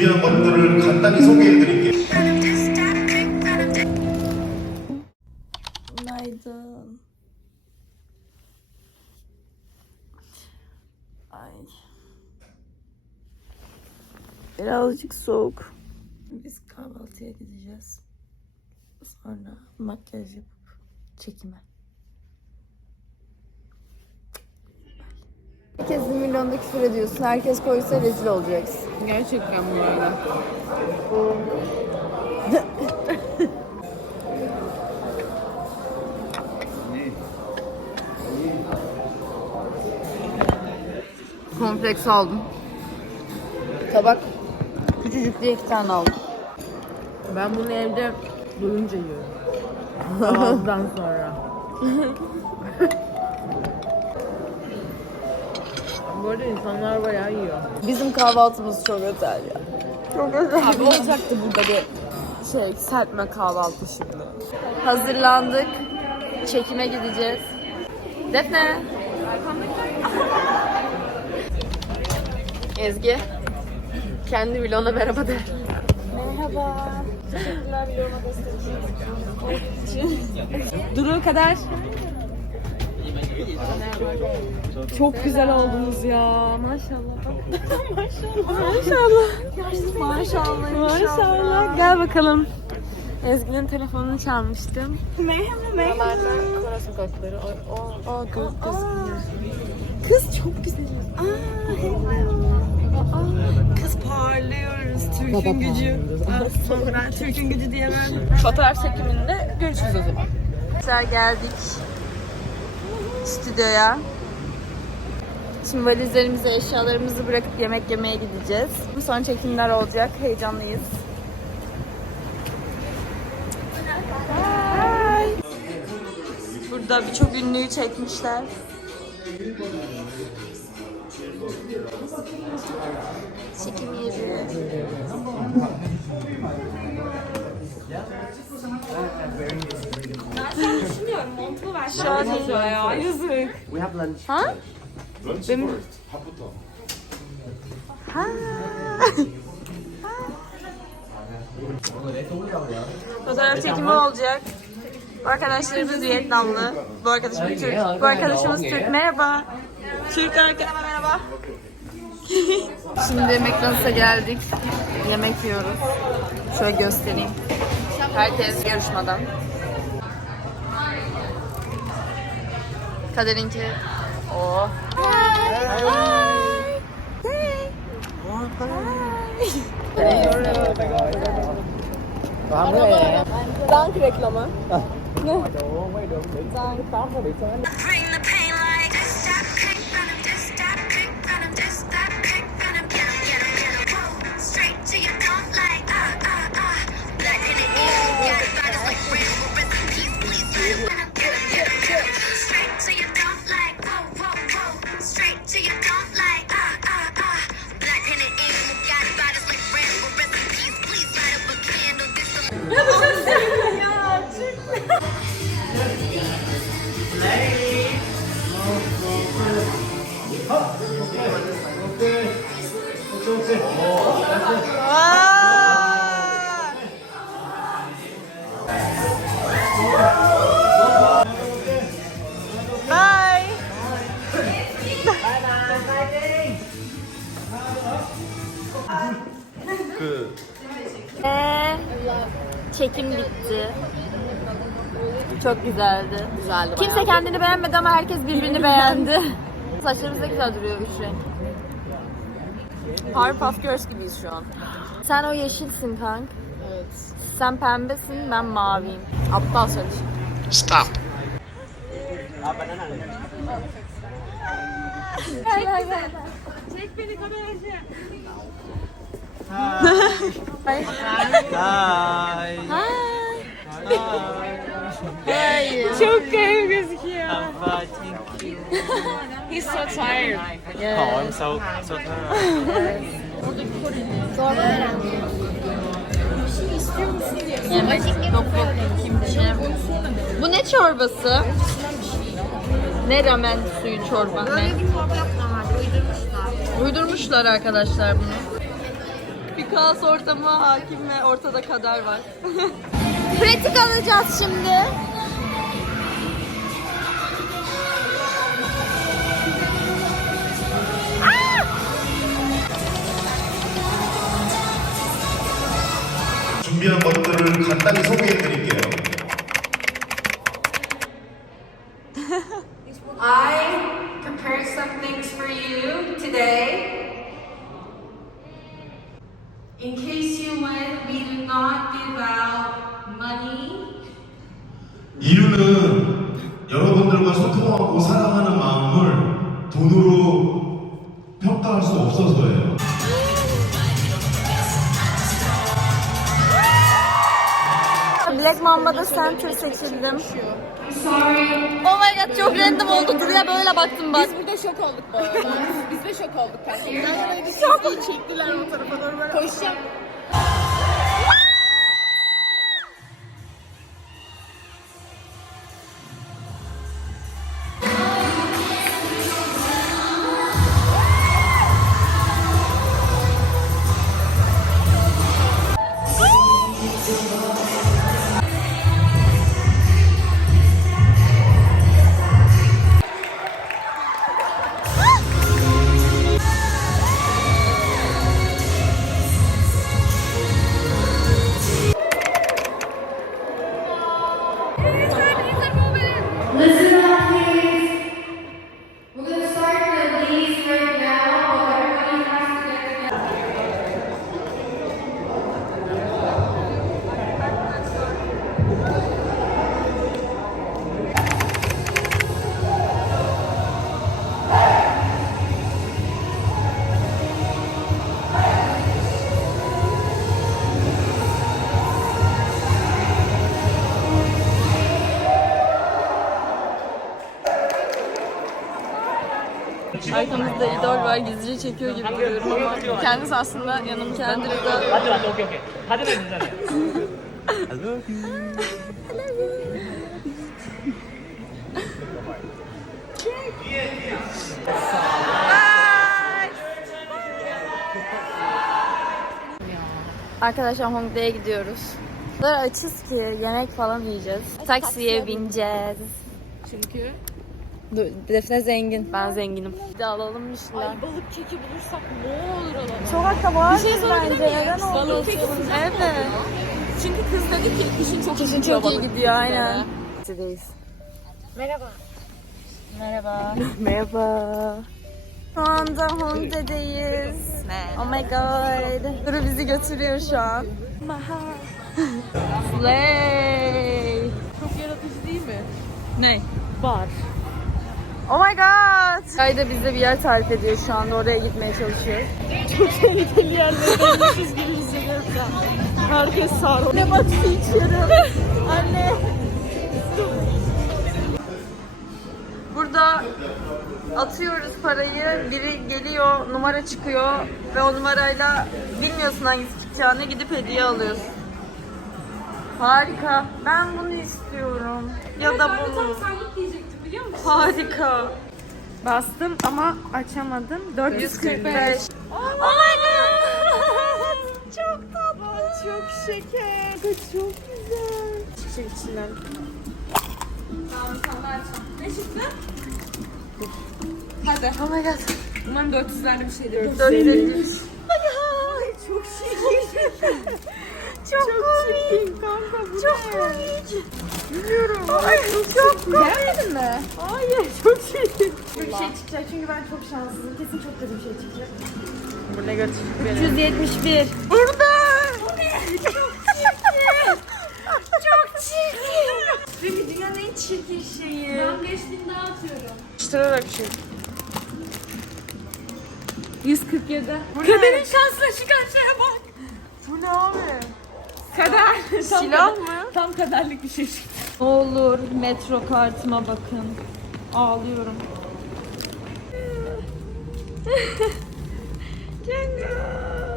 준비한 것들을 간단히 소개해 드릴게요. Günaydın. Ay. Birazcık soğuk. Biz kahvaltıya gideceğiz. Sonra makyaj yapıp çekime. Herkes bir milyonda küfür ediyorsun. Herkes koysa rezil olacaksın. Gerçekten bu arada. Kompleks aldım. Tabak küçücük diye iki tane aldım. Ben bunu evde duyunca yiyorum. Kahvaltıdan sonra. arada insanlar bayağı yiyor. Bizim kahvaltımız çok özel ya. Çok özel. Abi olacaktı burada bir şey serpme kahvaltı şimdi. Hazırlandık. Çekime gideceğiz. Defne. Ezgi. Kendi vloguna merhaba de. Merhaba. Duru kadar. Çok güzel oldunuz ya. Maşallah. Maşallah. Maşallah. Maşallah. Gel bakalım. Ezgi'nin telefonunu çalmıştım. Merhaba merhaba. Kara sokakları. O, o, o kız, kız. Kız çok güzel. Aa, Kız parlıyoruz. Türk'ün gücü. Aa, ben Türk'ün gücü diyemem. Fotoğraf çekiminde görüşürüz o zaman. Güzel geldik. Stüdyoya. Şimdi valizlerimizi, eşyalarımızı bırakıp yemek yemeye gideceğiz. Son çekimler olacak. Heyecanlıyız. Bye. Burada birçok ünlüyü çekmişler. Çekim yeri. Şu an Ya yazık. Ha? Benim... Ha. Fotoğraf çekimi olacak. Bu arkadaşlarımız Vietnamlı. Bu arkadaşımız Türk. Bu arkadaşımız Türk. Merhaba. Türk arkadaşlar merhaba. Şimdi McDonald's'a geldik. Yemek yiyoruz. Şöyle göstereyim. Herkes yarışmadan. 다들인지 어. 난 그랬나마. 네. 짱 따서 Ee, çekim bitti. Çok güzeldi. Güzeldi Kimse kendini beğenmedi ama herkes birbirini beğendi. Saçlarımız da güzel duruyor üç renk. Powerpuff Girls gibiyiz şu an. Sen o yeşilsin kank. Evet. Sen pembesin, ben maviyim. Aptal sen Stop. Hi. Hi. Çok garip gözüküyor. He's so tired. Oh, I'm so so tired. Yemek kimchi. Bu ne çorbası? Ne ramen suyu çorba ne? çorba yok normalde uydurmuşlar. Uydurmuşlar arkadaşlar bunu. Bir kaos ortamı hakim ve ortada kader var. Pratik alacağız şimdi. 간단히 소개해 드릴게요. I prepared some things for you today. In case you win, we do not give out money. 이유는 여러분들과 소통하고 사랑하는 마음을 돈으로 평가할 수 없어서예요. Black Mamba'da center seçildim. Oh my god çok random oldu. Duruya böyle baktım bak. Biz burada şok olduk bu arada. Biz de şok olduk. Çok çektiler o tarafa doğru böyle. Koşacağım. Arkamızda idol var, gizlice çekiyor gibi duruyorum ama kendisi aslında yanımızda. Kendi direkt Arkadaşlar Hongdae'ye gidiyoruz. O kadar açız ki yemek falan yiyeceğiz. Taksiye bineceğiz. Çünkü Defne zengin. Ben zenginim. Bir de alalım bir şeyler. balık keki bulursak ne olur alalım. Sokakta var Bir şey sorabilir miyim? Balık keki Evet. Çünkü kız dedi ki kışın çok Kışın gidiyor çok iyi gidiyor aynen. Merhaba. Merhaba. Merhaba. Şu anda Honde'deyiz. Oh my god. Duru bizi götürüyor şu an. Slay. Çok yaratıcı değil mi? ne? Var. Oh my god. Ayda bize bir yer tarif ediyor şu anda. Oraya gitmeye çalışıyoruz. Tehlikeli yerlere dönmüşüz gibi hissediyorum şu an. Herkes sarhoş. Ne bak su içiyorum. Anne. Burada atıyoruz parayı, biri geliyor, numara çıkıyor ve o numarayla bilmiyorsun hangisi çıkacağını gidip hediye alıyorsun. Harika. Ben bunu istiyorum. Ya da bunu. diyecektim biliyor musun? Harika. Bastım ama açamadım. 145. Oh my god. Çok tatlı. Çok şeker. Çok güzel. Çıkacak içinden. Hadi. Oh my god. Umarım 400'lerde bir şeydir. 400. Çok komik. kanka bu Çok komik. Biliyorum. Ay çok komik. Beğenmedin mi? Hayır çok iyi. Bir şey çıkacak çünkü ben çok şanssızım. Kesin çok kötü bir şey çıkacak. Bu negatif 371. Burada. Çok çirkin. Ve dünyanın en çirkin şeyi. Ben 5000 daha atıyorum. Yapıştırarak şey. 147. Kaderin şansına çıkan şeye bak. Bu ne abi? Kader. Tam Silah kader- mı? Tam kaderlik bir şey. Ne olur metro kartıma bakın. Ağlıyorum. Cengiz.